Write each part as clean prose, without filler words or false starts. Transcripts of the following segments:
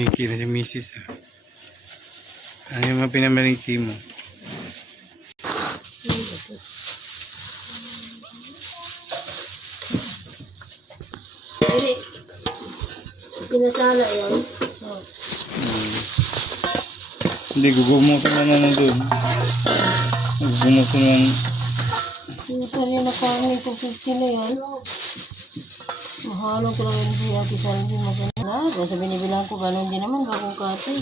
Pinamalingki na si Mrs. Ano yung mga pinamalingki mo? Pinasala yan. Hindi, gugumutin na na doon. Gugumutin na. Yung kanina na parang ito 50 na yan. Mahalong ko lang yun si Ate Salvi maganda. Kung sa binibilang ko, gano'n din naman, bagong katay.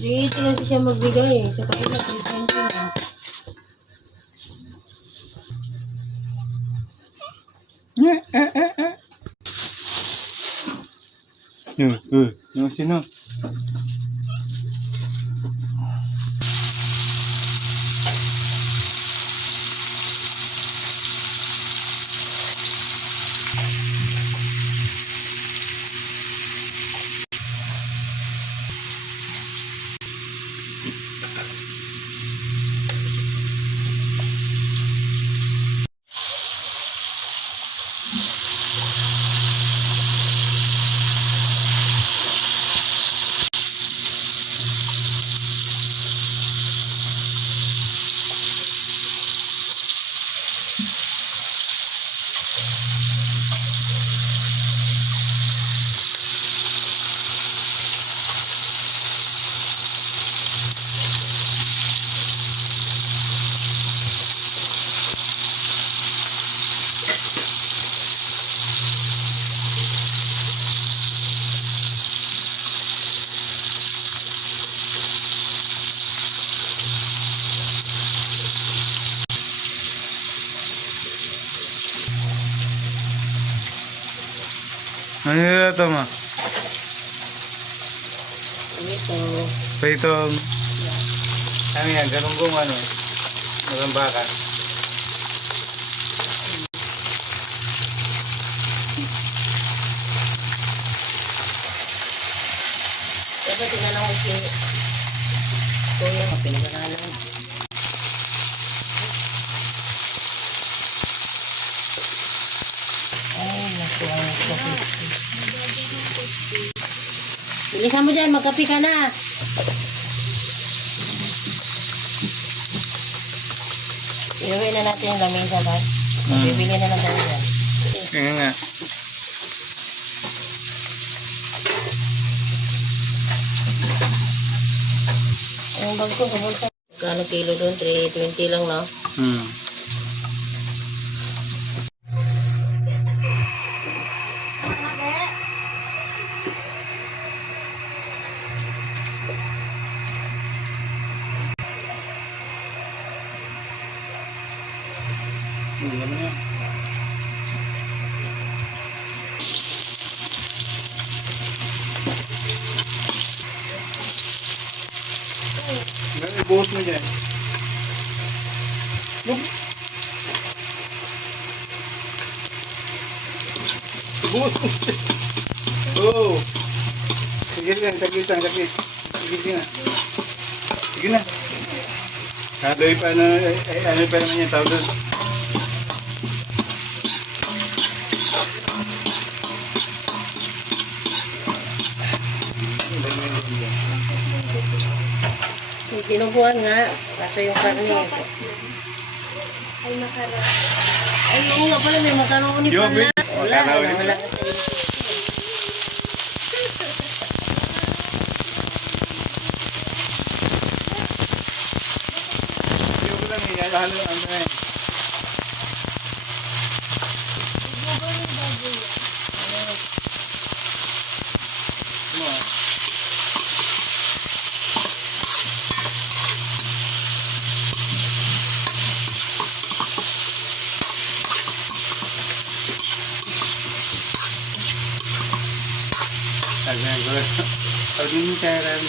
380 kasi siya magbigay. Sa kapila, 320 na. Yung sino? Ano nila ito ma? Ito. Pritong ano yan, ganun kong ano ganun baka. Dapat tinanong ko si Kuya, pinag-aralan. Ay, naku, ang kape. Bilisan mo dyan, magkape ka na. Iuwi na natin yung lamesa ba? Bibili na lang tayo dyan. Kaya nga. Yung bag ko, pumunta. Kano kilo doon? 320 lang, no? Buhos mo dyan. Buhos mo dyan. Oo. Sige lang, sakit. Sige na. Sige na. Kadoy pa ano pa naman yung tao doon. Tinubuan nga. Kaso yung karne. Ay, makaroni. Ay, oo nga pala. May makaroni Yo, pala. Wala. makaroni. Wala kasi. Yo ko lang halo ano eh. Pag hindi tayo rin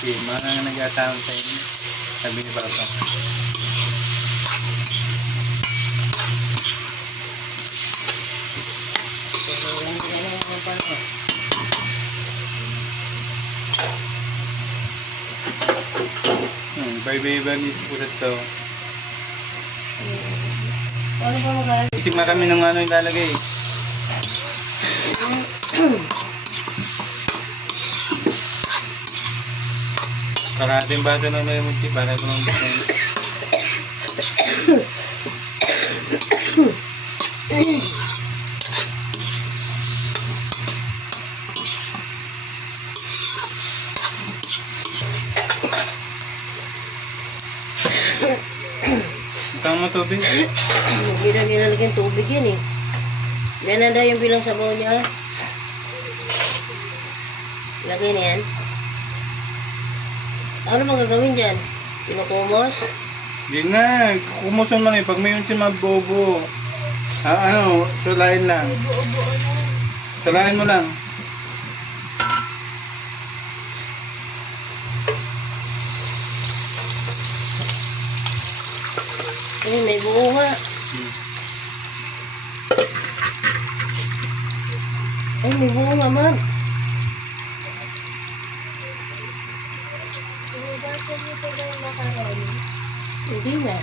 si mga nag-atawang sa inyo, sabi ni Papa. Iba-iba ni pulat to. Ano pa magkakaroon? Isip na kami ng ano yung lalagay. Kalahating baso ng lemon tea para kumambot na yun. Tama mo tubig? Hindi na nilalagyan tubig yan eh. Yan na daw yung bilang sabaw niya. Lagay na yan. Ano naman gagawin dyan? Pinukumos? Hindi na, kumuson lang eh. Pag may yung mabobo, sulain lang. Sulain mo lang. Ay, may buo nga. Ay, may buo nga, ma'am. Hindi na.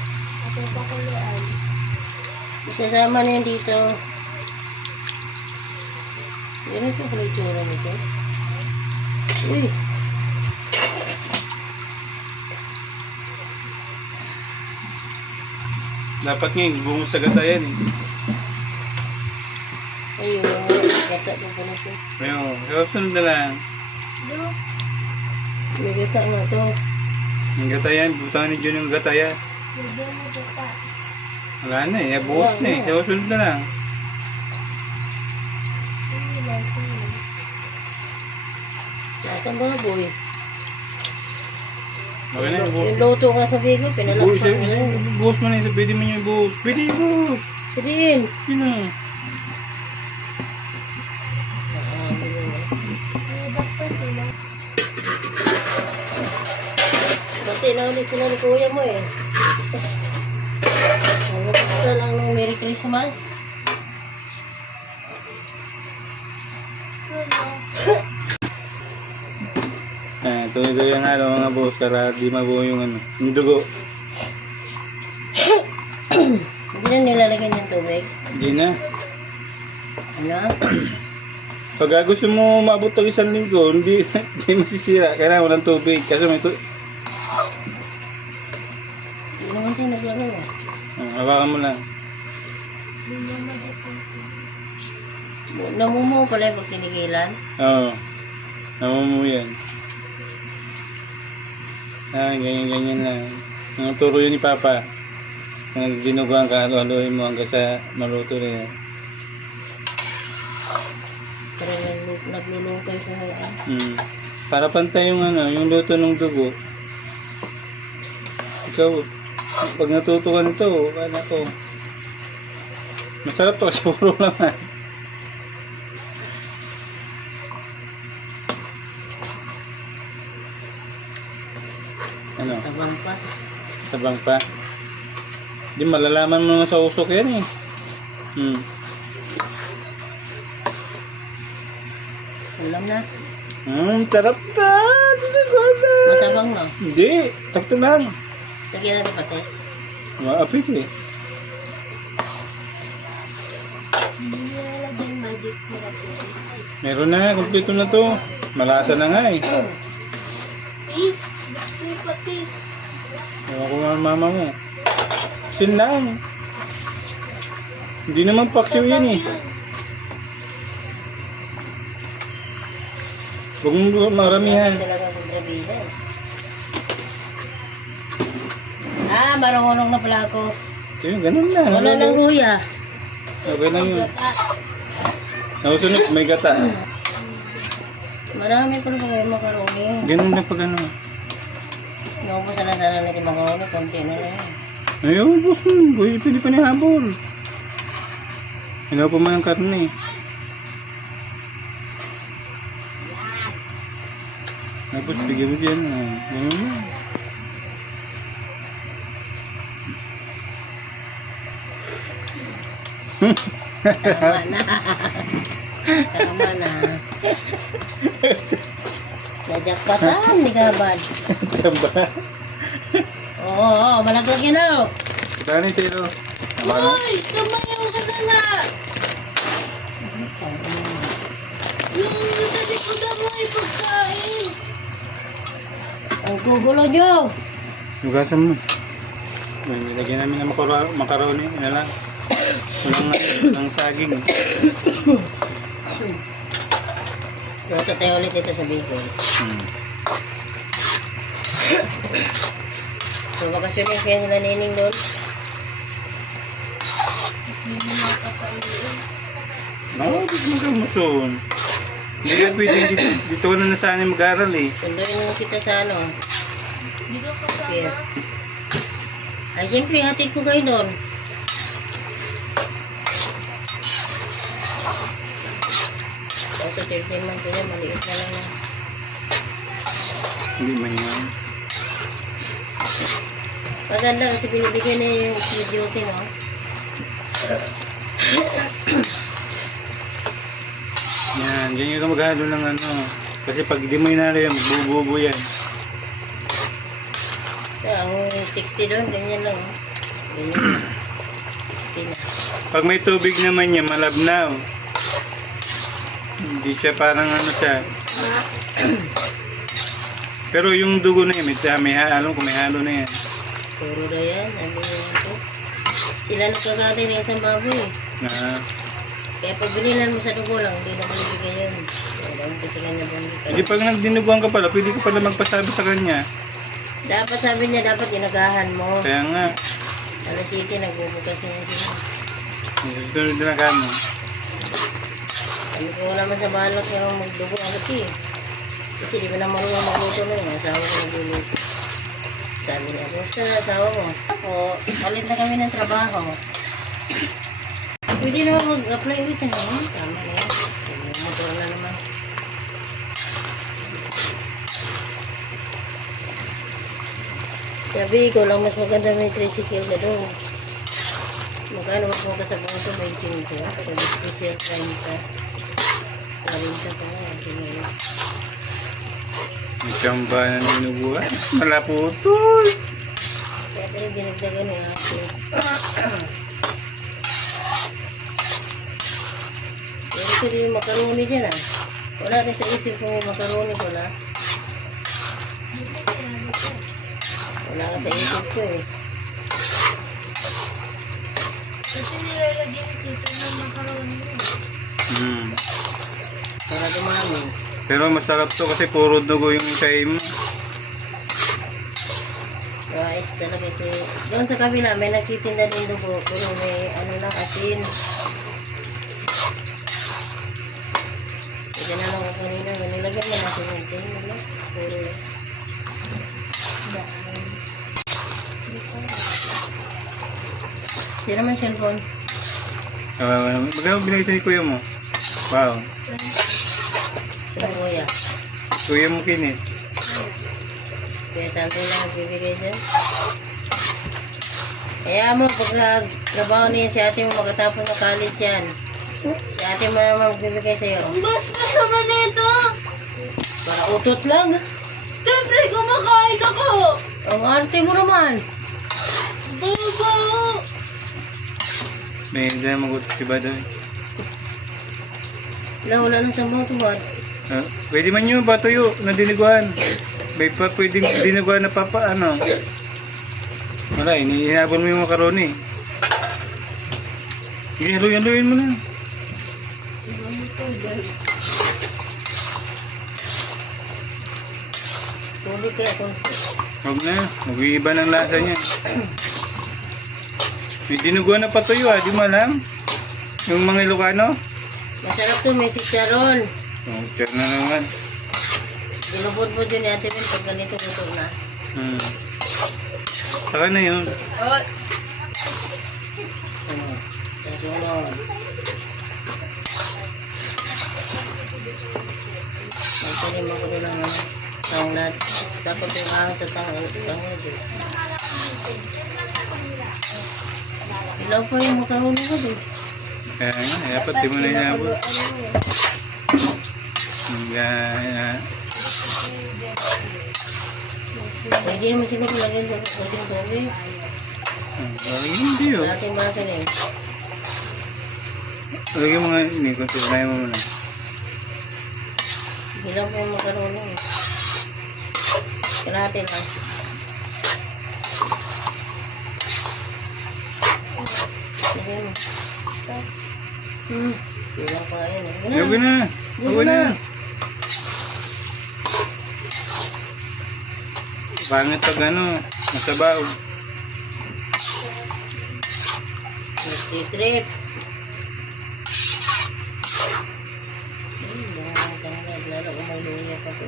Isasama na yun dito. Yan ito pala yung tsura nito. Uy. Dapat ngayon, bungos sa gata yan eh. Ayun, gata po pala ito. Ayun, kasunod na lang. May gata nga ito. Yung gata yan, butang ni Jun yung gata yan. Wala na eh, buhos na eh. Kasunod na lang. Nasaan ba boy? Okay na yung buhos. Yung luto nga sa bigo, pinalakpan mo yun. Buhos mo na yun, pwede mo yung buhos. Pwede yung buhos. Sirin. Yun na. Bati na ulit sila ni kuya mo eh. Basta lang ng Merry Christmas. Tuloy-tuloy yung mga buhos para di mabuo yung yung dugo. Hindi na nilalagyan ng tubig. Hindi na. Ano? Pag gusto mo maabot ng isang linggo, hindi masisira. Kailangan walang tubig. Kasi may tubig. Hindi naman siya naglaro eh. Hawakan mo lang. Namumuo pala yung pag tinigilan. Oo. Namumuo yan. Ganyan-ganyan lang. Ang turo yun ni Papa. Nang dinuguan ka, halo-haloin mo hanggang sa maluto na yan. Pero naglulukay sa hayaan. Para pantay yung yung luto ng dugo. Ikaw, pag natuto ka nito, ko. Masarap to kasi puro laman. Ano? Tabang pa. Tabang pa. Di malalaman mo na sa usok yan eh. Ulam na. Sarap na. Matabang na. Hindi, takto lang. Lagyan natin patis. Maapit eh. Meron na, kumpleto na to. Malasa na nga eh. Patis. Ewan ko nga mama mo. Sin lang. Hindi naman paksiw yan eh. Huwag mo maramihan. Talagang kontrabida. Marunong na pala ako. So yun, ganun na. Wala nang luya. Okay lang yun. Nausunod, may gata. Marami pa rin kayo makaroni. Ganun na pag ano. Naubos na lang sana natin makaroni. Konti na lang yun. Ayun, boss mo. Pwede pa niya habol. Hinaw pa mo yung karne. Tapos bigyan mo siya na. Ganun na. Tama na. Tama na. Najakpatan ni Gabad. Tamba. Oo, malaglag yun o. Saan yung tiro? Uy, tumayaw ka na na. Yung nasa likod mo ay pagkain. Ang Gugulo nyo. Hugasan mo. Ay, nilagyan namin ng macaroni. Ano lang. Walang saging. Luto tayo ulit dito sa Bicol. So, bakasyon yung kaya nila nining doon. No, dito magkamuson. Hindi ka pwede dito ka na nasanay mag-aral eh. Sunduin kita sa ano. Dito ka sa Pier. Ay, siyempre, hatid ko kayo doon. Kaso, 13 months niya, maliit na lang yan. Hindi man yan. Maganda kasi binibigyan niya yung free duty, no? Yan, ganyan ka maghalo ng ano. Kasi pag di mo inalo yan, magbububo yan. Ang 60 doon, ganyan lang, oh. Ganyan. 60 na. Pag may tubig naman yan, malabnaw. Hindi siya parang ano siya. Pero yung dugo na yan, alam ko may halo na yan. Puro na yan, sabi niya ito. Sila nagkagati na isang baboy. Kaya pag binilan mo sa dugo lang, hindi na malibigay yun. Kaya kasi kanya bumili. Hindi pag nagdinuguan ka pala, pwede ka pala magpasabi sa kanya. Dapat sabi niya, dapat inagahan mo. Kaya nga, Alas 7, nagbubukas na yan sila. sunod na ka mo. Ano ko naman sa balak yung magdugo agad eh. Kasi di ko na marunong magluto na yun. Asawa ko nagluluto. Sabi niya, basta na asawa mo. Ako, palit na kami ng trabaho. Pwede naman mag-apply ulit na naman. Tama na yan. Motor na naman. Sabi ko lang mas maganda may tricycle ka doon. Magkano mas maganda sa buong ito may 5. Sabi special time ka. 40 pa nga. Sige na. May tsamba na dinuguan. Malaputol. Kaya pero dinagdagan ni ate. Pero ito din yung makaroni dyan ah. Wala rin sa isip kung may makaroni ko na. Wala ka sa isip ko eh. Kasi nilalagyan dito ng macaroni. Para dumami. Pero masarap to kasi puro dugo yung kain mo. Rice talaga si... Doon sa kabila may nagtitinda din dugo. Pero may ano lang asin. Ito na lang ako kanina. Nilagyan mo natin yung tin. Puro Hindi naman cellphone. Magkano binigay sa kuya mo? Wow. Sa kuya. Kuya mo kinit. Kaya santo lang nagbibigay dyan. Kaya mo, pag nagtrabaho niya si ate mo, magkatapos ng college yan. Si ate mo naman magbibigay sa'yo. Mas naman ito! Para utot lang. Siyempre, kumakain ako! Ang arte mo naman. Bago! May hindi na magutot si Badoy. Wala na sa moto ba? Pwede man yun, batuyo, na diniguan. May pa pwedeng diniguan na papa, ano. Wala, inihabol mo yung makaroni. Sige, haluin mo na. Tubig kaya kung... Huwag na, mag-iiba ng lasa niya. May dinuguan na patuyo di mo alam? Yung mga Ilocano? Masarap to, may sitsaron. Tiyan na naman. Binubod-bod yun ni ate Bin pag ganito luto na. Saka na yun. Ay! Ano? Sasunod. Magtanim ako doon ng tanglad. Dapat yung ahas sa tanglad. Ilaw pa yung makaroni ko doon. Kaya nga, dapat di mo na inabot. Yan. Hindi naman siguro lagyan doon sa konting tubig. Hindi yun. Sa ating baso na yun. Lagyan mo nga, hindi ko sinayin mo muna. Ilaw pa yung makaroni. Kalahati lang. Lagyan mo. Bilang pa yan eh. Gabi na. Gabi na. Pangit pag ano, masabaw. Nagtitrip. Lalo kung may luya pa to.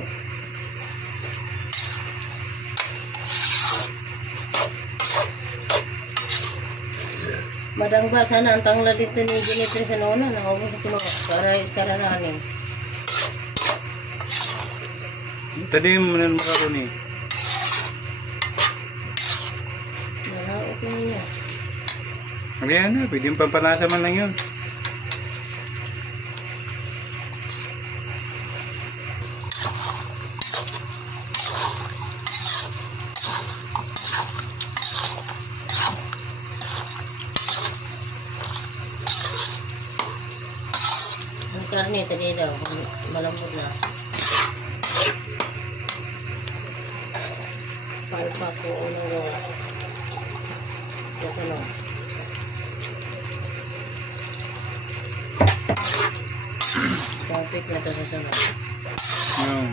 Madang ba sana ang tangla dito ni Dimitri sa noon, nakaupo sa kuno para iskarananin. Tadi mo na makaroni. Okay niya. Ayan na, pwede yung pampanasa man lang yun. Ang karne tadi daw, malambot na. Palpa ko unang gawa. Kasi no. Perfect na to sa sunod. Yun.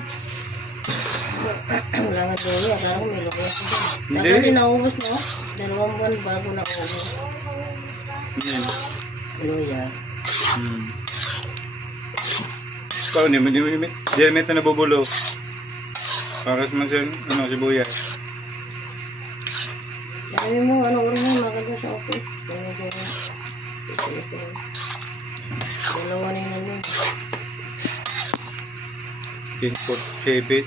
Wala nga luya, karang may luya ko dyan. Hindi. Tagal din naubos no? 2 buwan bago naubos. Yun. Luya. Ikaw, hindi mo ito nabubulo. Para sa mga ano, sibuyas. Sabi mo, ano oras na maganda sa office. Dalawa na yun ano. 10:47.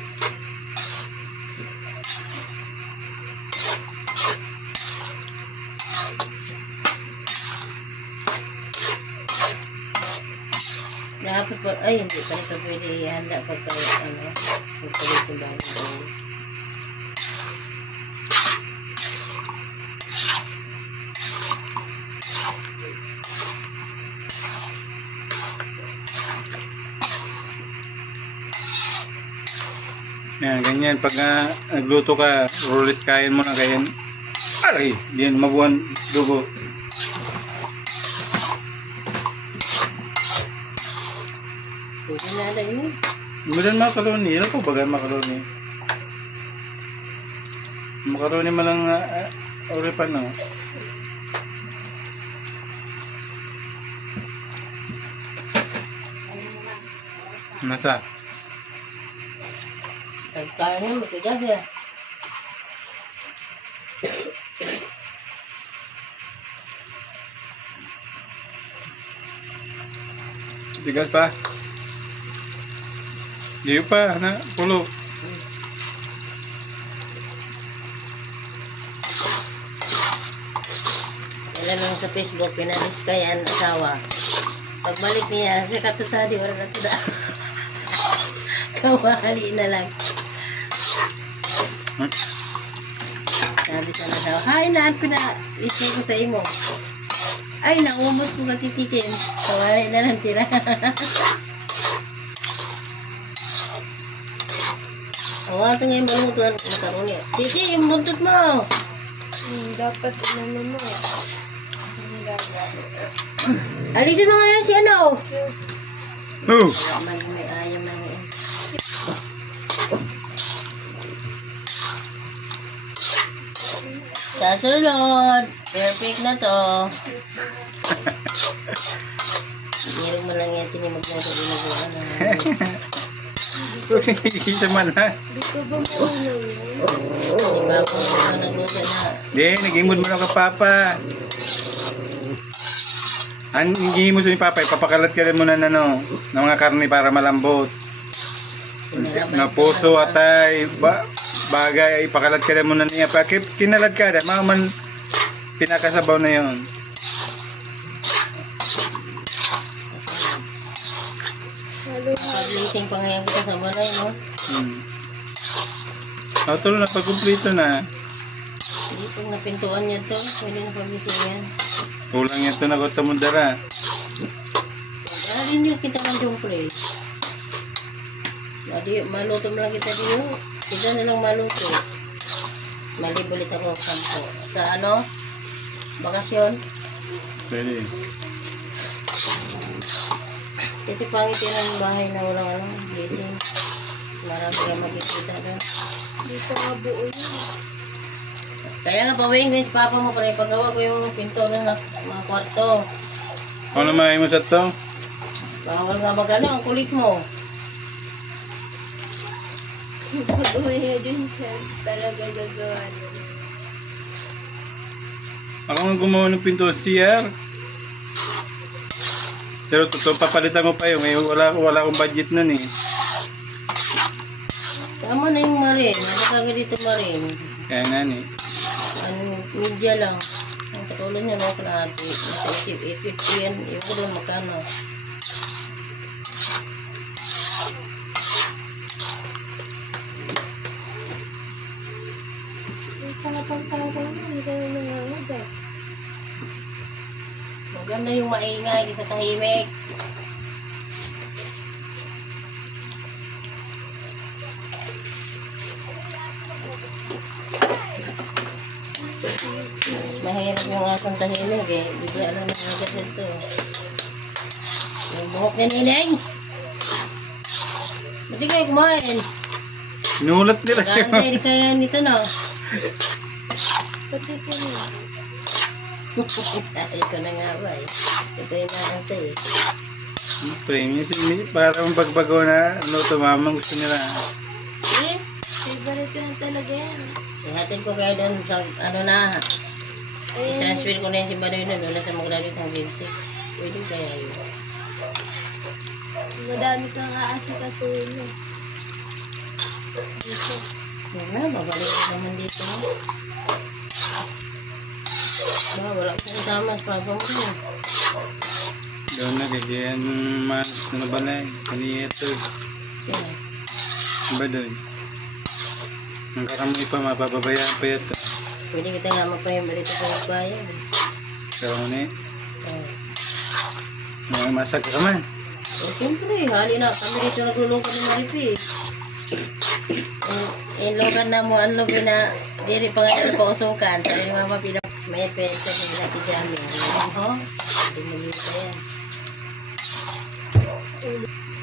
Dapat pa, ay hindi pa ito pwede ihanda pagka ano, pagkalit yung bago. Yan, ganyan. Pag nagluto ka, rulis kain mo na ganyan. Alay, diyan mabuhan dugo. Pwede na ada ini. Mudan makaroni. Ilan po bagay makaroni? Makaroni malang oripan no? Nasa? Pagkain mo, matigas ya. Tigas pa? Di pa, na, pulo. Kailan lang sa Facebook, pinalis kay ang asawa. Pagbalik niya, sa katutadi, wala na tuda. Kawali na lang. Sabi sa asawa, hay na, pinalisay ko sa imo. Ay, naumos ko katititin. Kawali na lang tira. O, ito ngayon malutuan. Makaroni. Titi, yung buntot mo. Dapat ano mo. Alisin mo ngayon si ano. Oh! May ayam na ngayon. Sa sunod, perfect na to. Hirap mo lang yan sinimag mo sa ginagawa na. Kita man ha. Di ko ba maulaw yan? Di ba ako nagluto na. Di, nagingmod mo lang ka papa. Ang hingin mo sa ni papa, ipapakalat ka rin mo na ano, ng mga karne para malambot. Na puso atay, bagay, ipakalat ka rin mo na niya. Pag kinalad ka rin, man pinakasabaw na yon. Pag-lising pa ngayon kita sa balay, no? Tuloy na, pag-kumplito na. Hindi pag napintuan niya to, pwede na pag-lisingan. Kulang ito na kota mo dara. Alin yung kita ng jumple. Maluto mo lang kita diyo. Ito na lang maluto. Malibulit ako kampo. Sa ano? Bakasyon. Pwede. Kasi pangit yun ang bahay na walang ano, blessing. Marami ka makikita doon. Hindi ko nga buo yun. Kaya nga pawiin ko yung sa papa mo para ipagawa ko yung pinto ng mga kwarto. Ano naman mo sa to? Bawal nga magano, ang kulit mo. Pag-uwi niya dun siya, talaga gagawa nun. Ako nga gumawa ng pinto, CR. Pero totoo, papalitan ko pa yun. Ngayon wala akong budget nun eh. Tama na yung marin. Ano ka dito marin? Kaya nga ni. Ano, media lang. Ang katulad niya, no, kalahati. Nasa isip, 850 yan. Yung ko doon, magkano? Yung pangapang-tawag mo, hindi ka na nangangagat. Maganda yung maingay, sa tahimik. Mas mahirap yung akong tahimik eh. Bigla lang nangagat ito. Yung buhok ni Nineng. Ba't di kayo kumain? Sinulat nila yun. Nag-aantay kaya nito, no? Pati ko niya. Ito na nga ba eh. Ito yung naantay eh. Premium si parang pagbago na luto mamang gusto nila. Eh, favorite ko na talaga yan. Ihatid ko kayo doon sa ano na. Ayan. I-transfer ko na yan si Badoy na doon sa mag-graduate ng grade 6. Pwede kaya yun. Madami kang aasikasuhin mo. Dito. Huwag na, babalik ko naman dito. Ba, wala ko kasama sa papa mo. eh. Doon na kaya yan mas na ba na kaniyete. Yan. Ba doon? Ang karamoy pa mapapabayaan pa yata. Pwede kita nga magpahimba dito sa magbayan. Karamoy Oh. na masak ka man. Eh, siyempre, hali na. Kami dito naglulungkot ni Maripi. Inlogan na mo, ang lobi na, diri pa nga ito pausukan. Sabi ni Mama Pino, may pensa ni Nati Jami. Oh, hindi mo dito yan.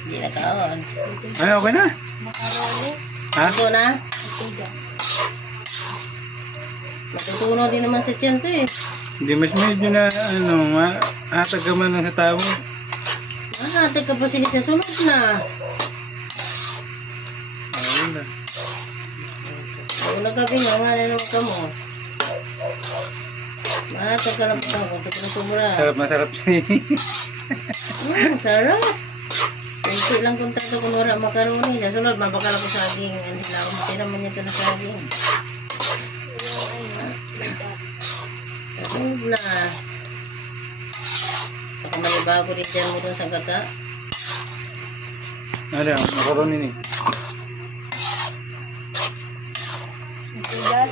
Hindi na kaon. Ano, okay na? Makaroni. Ha? Ito na, Tigas. matutunaw din naman sa tiyan to eh. Hindi mas medyo na ano, atag ka man lang sa tao. Ating ka pa sinis na sunod na. Ayun na. Una gabi nga nga na naman ka mo. Mahatag ka lang pa ako. Sobra-sobra. Sarap na sarap siya. Sarap. Kunti lang kung tato kung wala makaroni. Sa sunod, mabakala ko saging. Hindi na ako matira man ito na saging. Sa sunod na. Ako manibago rin dyan mo dun sa gata. Ano, makaroni ni. Ang tigas.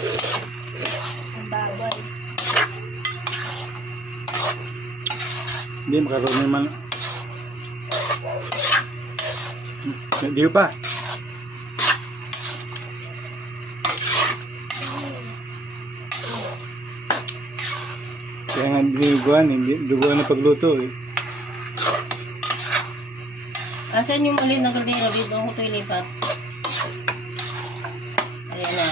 Ang bawal. Hindi, makaroni man. Hindi pa. Kaya nga dinuguan, hindi duguan na pagluto eh. Asan yung maliit na kaldero? Dito ako ito ilipat. Ayan na.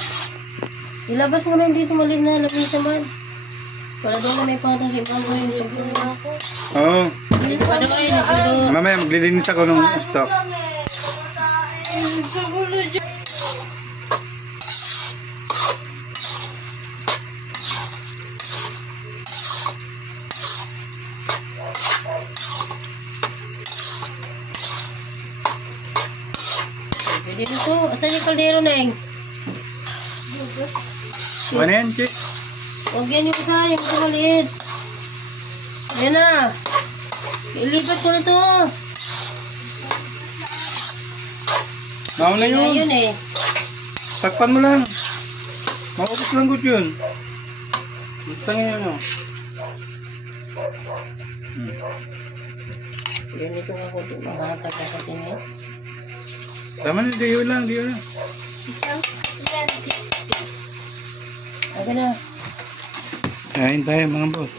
Ilabas mo na dito maliit na labis naman. Para doon na may patong sa ibang yung Ano ako? Oo. Dito pa doon ay nagsulo. Mamaya maglilinis ako ng stock. Pwede nito. Asan yung kaldero na yung? Ano yan, Che? Huwag yan yung isa, yung isa maliit. Ayan na. Ilipat ko na to. Mauna Kaya yun. yun eh. Takpan mo lang. Maubos lang gut yun. Tangin yun, oh. Yun ito nga ko. Mahatag ka kasi niya. Tama na, diyo lang, diyo lang. Isang 360. Okay na. Kain tayo mga boss.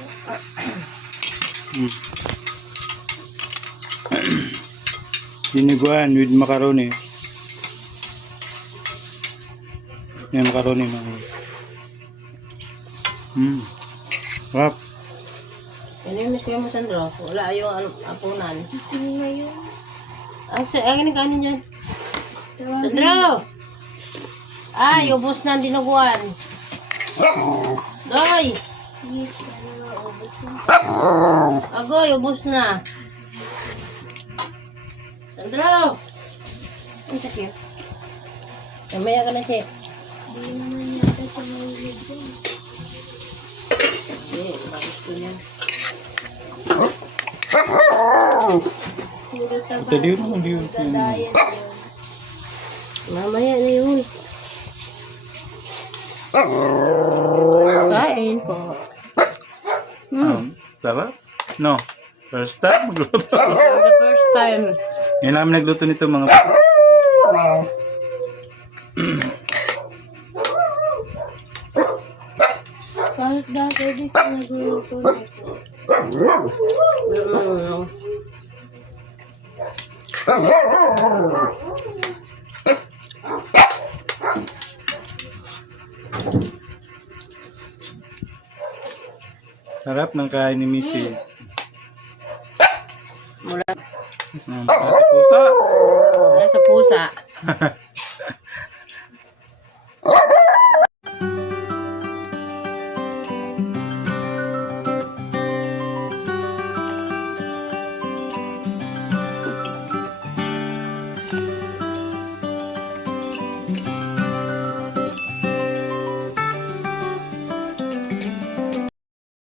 Diniguan with macaroni. Yan macaroni mga boss. Sarap. Ano yung miss ko yung Sandro? Wala yung apunan. Gising na yun. Ang kanin dyan. Sandro! Ay, ubos na ang dinuguan. Doy! Yes, ano na, ubos na. Agoy, ubos na. Sandro! Ang sakit. Mamaya ka na siya. Hindi naman yata sa mahilig yun. Hindi, bakit ko niyan. Puro taba. Ito din naman din. Dadayat yun. Mamaya na yun. Kain po. Sarap? No. First time magluto. For the first time. Yan namin nagluto nito mga Kahit dati di ko nagluluto nito. sarap ng kain ni Mrs. Mula Pusa. sa pusa.